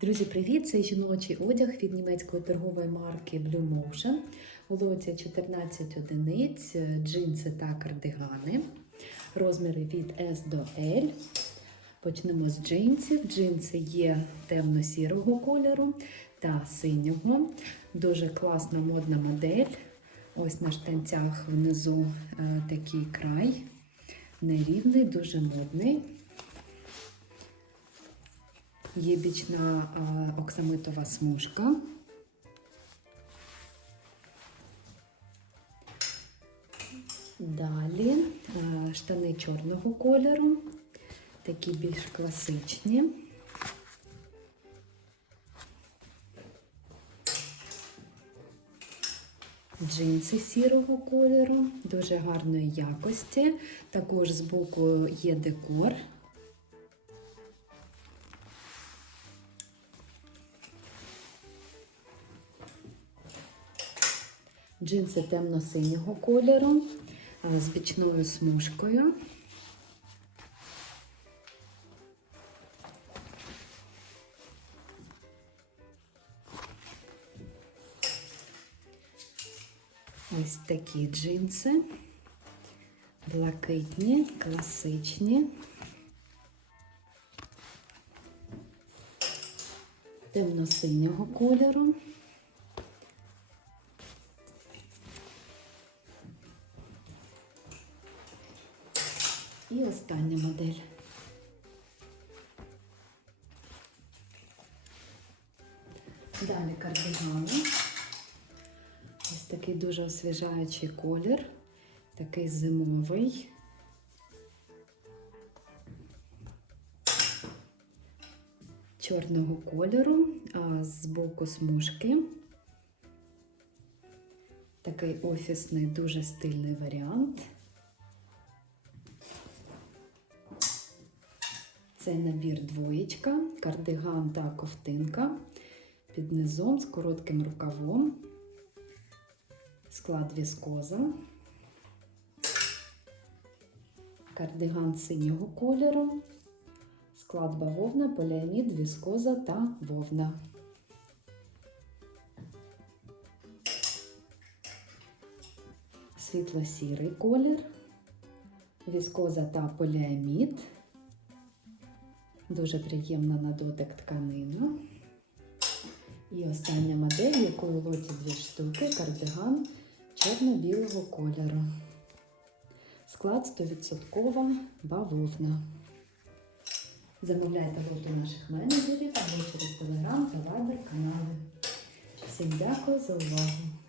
Друзі, привіт! Це жіночий одяг від німецької торгової марки Blue Motion. Лоті 14 одиниць, джинси та кардигани. Розміри від S до L. Почнемо з джинсів. Джинси є темно-сірого кольору та синього. Дуже класна модна модель. Ось на штанцях внизу е, такий край. Нерівний, дуже модний. Є бічна оксамитова смужка. Далі штани чорного кольору, такі більш класичні. Джинси сірого кольору, дуже гарної якості. Також збоку є декор. Джинси темно-синього кольору а, з бічною смужкою. Ось такі джинси, блакитні, класичні, темно-синього кольору. І остання модель. Далі кардигани. Ось такий дуже освіжаючий колір, такий зимовий. Чорного кольору, а з боку смужки. Такий офісний, дуже стильний варіант. Це набір двоєчка, кардиган та ковтинка. Під низом з коротким рукавом, склад віскоза, кардиган синього кольору, склад бавовна, поліамід, віскоза та вовна. Світло-сірий колір, віскоза та поліамід. Дуже приємна на дотик тканина. І остання модель, якої лоті дві штуки, кардиган чорно-білого кольору. Склад 100% бавовна. Замовляйте лот у наших менеджерів або через телеграм та вайбер канали. Всім дякую за увагу!